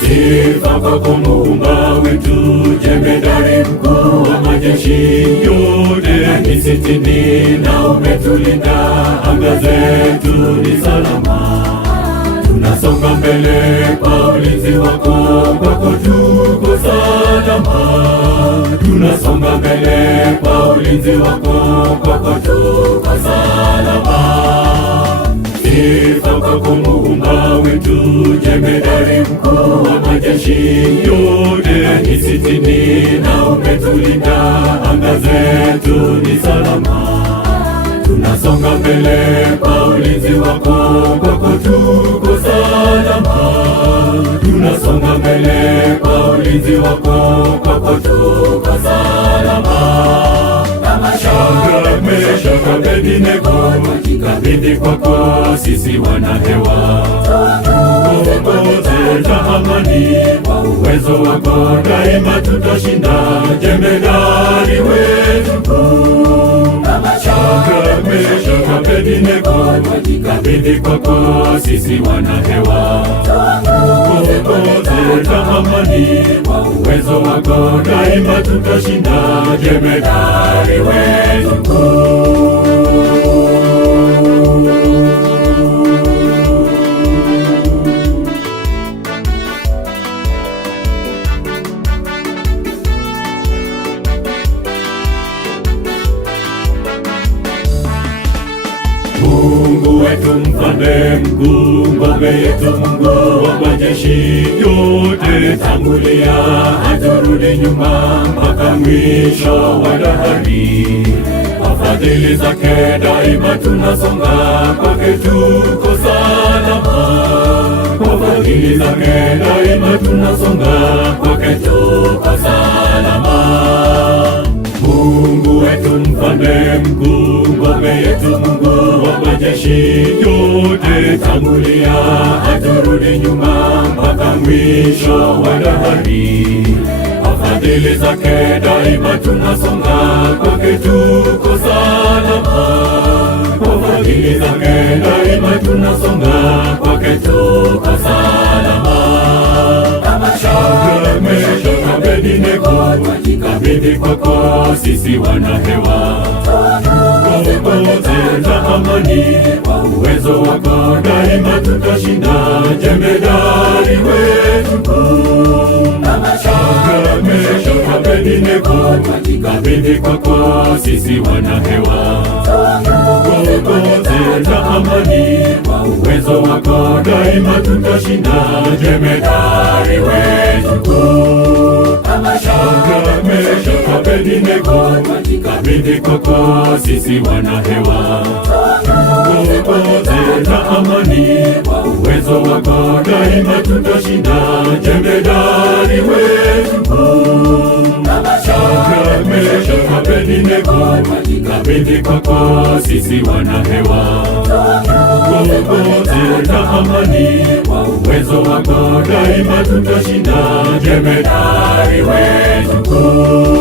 Sifa kwako Muumba wetu, jemedari mkuu wa majeshi yote. Ni sitini na umetulinda, anga zetu ni salama. Tunasonga mbele kwa ulinzi wako, kwako tuko salama. Tunasonga mbele kwa ulinzi wako, kwako tuko salama. Sifa kwako Muumba wetu, jemedari mkuu wa majeshi yote. Ni sitini na umetulinda, anga zetu ni salama. Tunasonga mbele kwa ulinzi wako, kwako tuko salama. Tunasonga mbele kwa ulinzi wako, kwako tuko salama. Shadraka, Meshaki, Abednego, tukabidhi kwako sisi wanahewa. Tuongoze na amani, kwa uwezo wako daima tutashinda, jemedari wetu mkuu. Shadraka, Meshaki, Abednego, tukabidhi kwako sisi wanahewa. Tuongoze na amani, kwa uwezo wako daima tutashinda, jemedari wetu mkuu. Mungu wetu mfalme mkuu, ngome yetu, Mungu wa majeshi yote. Tangulia, haturudi nyuma, mpaka mwisho wa dahari. Kwa fadhili zake daima tunasonga, kwake tuko salama. Kwa fadhili zake daima tunasonga, kwake tuko salama. Mungu wetu mfalme mkuu, ngome yetu, Mungu wa majeshi yote. Tangulia, haturudi nyuma, mpaka mwisho wa dahari. Kwa fadhili zake daima tunasonga, kwake tuko salama. Kwa fadhili zake daima tunasonga, kwake tuko salama. Shadraka, Meshaki, Abednego, tukabidhi kwako sisi wanahewa. Tuongoze na amani, kwa uwezo wako daima tutashinda, jemedari wetu mkuu. Shadraka, Meshaki, Abednego, tukabidhi kwako sisi wanahewa. Tuongoze na amani, kwa uwezo wako daima tutashinda, jemedari wetu mkuu. Shadraka, Meshaki, Abednego, tukabidhi kwako sisi wanahewa. Tuongoze na amani, kwa uwezo wako daima tutashinda, jemedari wetu mkuu. Shadraka, Meshaki, Abednego, tukabidhi kwako sisi wanahewa. Tuongoze na amani, kwa uwezo wako daima tutashinda, jemedari wetu mkuu.